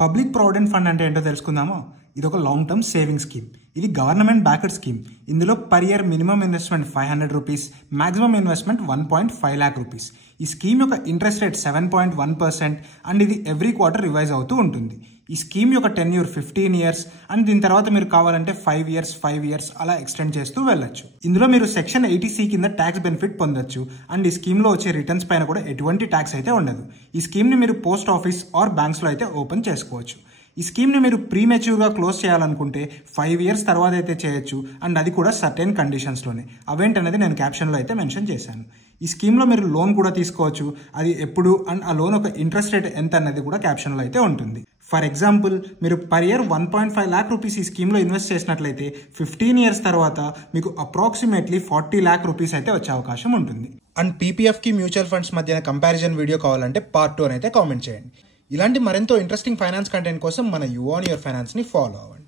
Public provident fund అంటే ఏంటో తెలుసుకుందామా? ఇది ఒక లాంగ్ టర్మ్ సేవింగ్ స్కీమ్. ఇది గవర్నమెంట్ బ్యాక్డ్ స్కీమ్. ఇందులో per year minimum investment 500 rupees, maximum investment 1.5 lakh rupees. ఈ స్కీమ్ యొక్క ఇంట్రెస్ట్ రేట్ 7.1% అండ్ ఇది ఎవ్రీ క్వార్టర్ రివైజ్ అవుతూ ఉంటుంది. ఈ స్కీమ్ యొక్క టెన్యూర్ 15 years అండ్ దీని తర్వాత మీరు కావాలంటే 5 years అలా ఎక్స్టెండ్ చేస్తూ వెళ్ళొచ్చు. ఇందులో మీరు సెక్షన్ 80C కింద ట్యాక్స్ బెనిఫిట్ పొందొచ్చు అండ్ ఈ స్కీమ్లో వచ్చే రిటర్న్స్ పైన కూడా ఎటువంటి ట్యాక్స్ అయితే ఉండదు. ఈ స్కీమ్ని మీరు పోస్ట్ ఆఫీస్ ఆర్ బ్యాంక్స్లో అయితే ఓపెన్ చేసుకోవచ్చు. ఈ స్కీమ్ని మీరు ప్రీమెచ్యూర్గా క్లోజ్ చేయాలనుకుంటే 5 years తర్వాత అయితే చేయొచ్చు అండ్ అది కూడా సర్టెన్ కండిషన్స్లోనే. అవేంటనేది నేను క్యాప్షన్లో అయితే మెన్షన్ చేశాను. ఈ స్కీమ్లో మీరు లోన్ కూడా తీసుకోవచ్చు. అది ఎప్పుడు అండ్ ఆ లోన్ ఒక ఇంట్రెస్ట్ రేట్ ఎంత అన్నది కూడా క్యాప్షన్లో అయితే ఉంటుంది. ఫర్ ఎగ్జాంపుల్, మీరు పర్ ఇయర్ 1.5 lakh రూపీస్ ఈ స్కీమ్లో ఇన్వెస్ట్ చేసినట్లయితే 15 years తర్వాత మీకు అప్రాక్సిమేట్లీ 40 lakh రూపీస్ అయితే వచ్చే అవకాశం ఉంటుంది. అండ్ పీపీఎఫ్కి మ్యూచువల్ ఫండ్స్ మధ్య కంపారిజన్ వీడియో కావాలంటే part 2 అని అయితే కామెంట్ చేయండి. ఇలాంటి మరెంతో ఇంట్రెస్టింగ్ ఫైనాన్స్ కంటెంట్ కోసం మన యు ఆన్ యువర్ ఫైనాన్స్ని ఫాలో అవ్వండి.